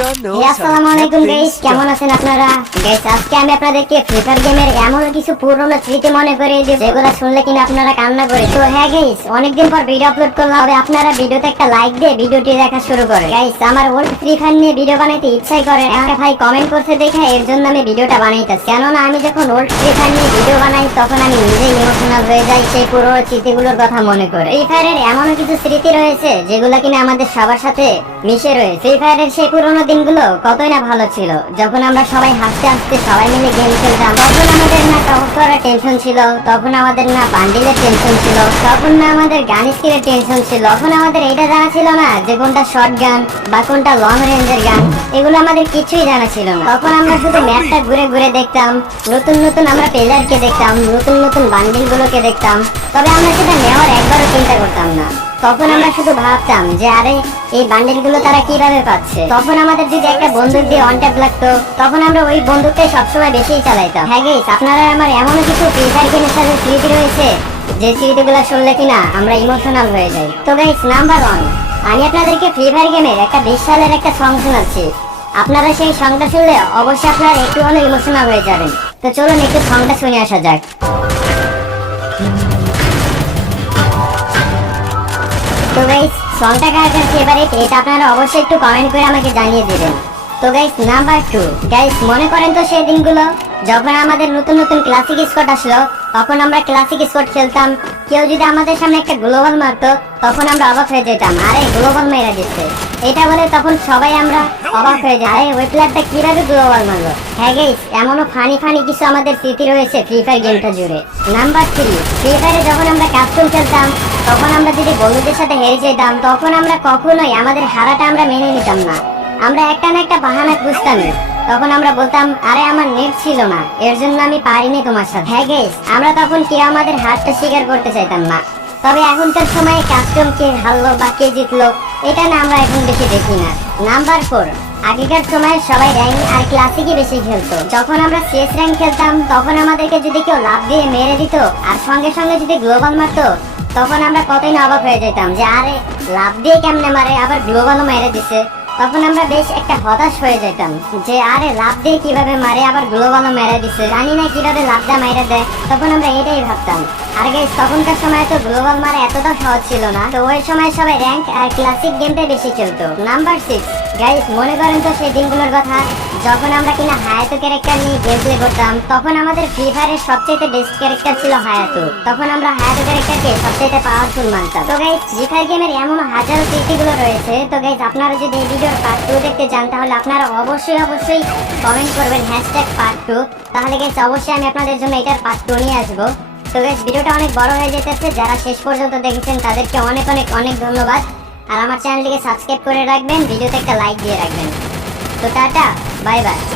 আসসালামু আলাইকুম গাইস, কেমন আছেন আপনারা? গাইস আজকে আমি আপনাদেরকে ফ্রি ফায়ার গেমের এমন কিছু পুরনো স্মৃতি মনে করিয়ে দিব যেগুলো শুনলে কিনা আপনারা কান্না করে। তো হ্যাঁ গাইস, অনেকদিন পর ভিডিও আপলোড করলাম, তবে আপনারা ভিডিওতে একটা লাইক দিয়ে ভিডিওটি দেখা শুরু করে। গাইস আমার ওল্ড ফ্রি ফায়ার নিয়ে ভিডিও বানাইতে ইচ্ছাই করে, একটা ভাই কমেন্ট করতে দেখে এর জন্য আমি ভিডিওটা বানাইতেছি। কেননা আমি যখন ওল্ড ফ্রি ফায়ার নিয়ে ভিডিও বানাই তখন আমি নিজেই ইমোশনাল হয়ে যাই সেই পুরো স্মৃতিগুলোর কথা মনে করে। ফ্রি ফায়ারের এমন কিছু স্মৃতি রয়েছে যেগুলো কিনা আমাদের সবার সাথে মিশে রয়েছে। ফ্রি ফায়ারের সেই পুরোনো দিনগুলো কতই না ভালো ছিল, যখন আমরা সবাই হাসতে হাসতে সবাই মিলে গেম খেলতাম। তখন আমাদের না টপ করার টেনশন ছিল, তখন আমাদের না বান্ডিলের টেনশন ছিল, তখন না আমাদের গান স্কিলের টেনশন ছিল, তখন আমাদের এটা জানা ছিল না যে কোনটা শর্ট গান বা কোনটা লং রেঞ্জের গান, এগুলো আমাদের কিছুই জানা ছিল না। তখন আমরা শুধু ম্যাপটা ঘুরে ঘুরে দেখতাম, নতুন নতুন আমরা প্লেয়ারকে দেখতাম, নতুন নতুন বান্ডিল গুলোকে দেখতাম, তবে আমরা সেটা নেওয়ার একবারও চিন্তা করতাম না। তখন আমরা শুধু ভাবতাম যে আরে এই বান্ডেল গুলো তারা কিভাবে পাচ্ছে। তখন আমাদের যদি একটা বন্দুক দিয়ে অন ট্যাপ লাগতো, তখন আমরা ওই বন্দুকটাই সবসময় বেশিই চালাইতাম। হ্যাঁ গাইস, আপনারা আমার এমন কিছু ফ্রি ফায়ার গেমের সাথে স্মৃতি রয়েছে যে স্মৃতিগুলো শুনলে কিনা আমরা ইমোশনাল হয়ে যাই। তো গাইস নাম্বার 1, আমি আপনাদেরকে ফ্রি ফায়ার গেমের একটা 20 সালের একটা সং শোনাচ্ছি। আপনারা সেই সংটা শুনলে অবশ্যই আপনারা একটু হলেও ইমোশনাল হয়ে যাবেন। তো চলুন একটু সংটা শুনে আসা যাক। তো গাইস সংটা কার কার ফেভারিট এটা আপনারা অবশ্যই একটু কমেন্ট করে আমাকে জানিয়ে দিবেন। তো গাইস নাম্বার 2, গাইস মনে করেন তো সেই দিনগুলো যখন আমাদের নতুন নতুন ক্লাসিক স্কোয়াড আসলো, তখন আমরা ক্লাসিক স্কোয়াড খেলতাম। কেউ যদি আমাদের সামনে একটা গ্লোবাল মারতো তখন আমরা অবাক হয়ে যেতাম, আরে গ্লোবাল মেরা দিচ্ছে এটা বলে। তখন সবাই আমরা অবাক হয়ে যাই, আরে ওই প্লেয়ারটা কিভাবে গ্লোবাল মারলো। হ্যাঁ গাইস, এমনও ফানি ফানি কিছু আমাদের স্মৃতি রয়েছে ফ্রি ফায়ার গেমটা জুড়ে। নাম্বার 3, ফ্রি ফায়ারে যখন আমরা কাস্টম খেলতাম তখন আমরা যদি বন্ধুদের সাথে হেরে যেতাম তখন আমরা কখনোই আমাদের হারাটা আমরা মেনে নিতাম না, আমরা একটা না একটা বাহানা খুঁজতামই। তখন আমরা বলতাম আরে আমার নেট ছিল না, এর জন্য আমি পারিনি তোমার সাথে। হ্যাঁ গাইস, আমরা তখন কেউ আমাদের হারটা স্বীকার করতে চাইতাম না। তবে এখনকার সময়ে কাস্টম কে হারলো বা কে জিতলো এটা না আমরা এখন বেশি দেখি না। নাম্বার 4, আগেকার সময়ে সবাই র্যাঙ্ক আর ক্লাসিকই বেশি খেলতো। যখন আমরা শেষ র্যাঙ্ক খেলতাম তখন আমাদেরকে যদি কেউ লাফ দিয়ে মেরে দিত আর সঙ্গে সঙ্গে যদি গ্লোবাল মারতো তখন আমরা কতই না অবাক হয়ে যেতাম যে আরে লাফ দিয়ে কেমনে মারে, আবার গ্লোবালও মেরে দিছে। তখন আমরা বেশ একটা হতাশ হয়ে যেতাম যে আরে লাফ দিয়ে কিভাবে মারে, আবার গ্লোবালও মেরে দিছে, জানি না কিভাবে লাফটা মেরে দেয়। তখন আমরা এটাই ভাবতাম। আর গাইস তখনকার সময় তো গ্লোবাল মারা এতটা সহজ ছিল না, তো ওই সময় সবাই র্যাঙ্ক আর ক্লাসিক গেমটাই বেশি খেলতো। নাম্বার 6, গাইস মনে করেন তো সেই দিনগুলোর কথা যখন আমরা কিনা হায়াতু ক্যারেক্টার নিয়ে গেম প্লে করতাম। তখন আমাদের ফ্রি ফায়ারের সবচেয়ে বেস্ট ক্যারেক্টার ছিল হায়াতু। তখন আমরা হায়াতু ক্যারেক্টারকে সবচেয়ে পাওয়ারফুল মানতাম। তো গাইস ফ্রি ফায়ার গেমের এমন হাজারো স্মৃতিগুলো রয়েছে। তো গাইস আপনারা যদি এই ভিডিওর পার্ট 2 দেখতে চান তাহলে আপনারা অবশ্যই কমেন্ট করবেন #part 2। তাহলে গাইস অবশ্যই আমি আপনাদের জন্য এটার পার্ট 2 নিয়ে আসবো। তো গাইস ভিডিওটা অনেক বড় হয়ে যেতেছে, যারা শেষ পর্যন্ত দেখেছেন তাদেরকে অনেক অনেক অনেক ধন্যবাদ। আর আমার চ্যানেলটিকে সাবস্ক্রাইব করে রাখবেন, ভিডিওতে একটা লাইক দিয়ে রাখবেন। তো টাটা, বাই বাই।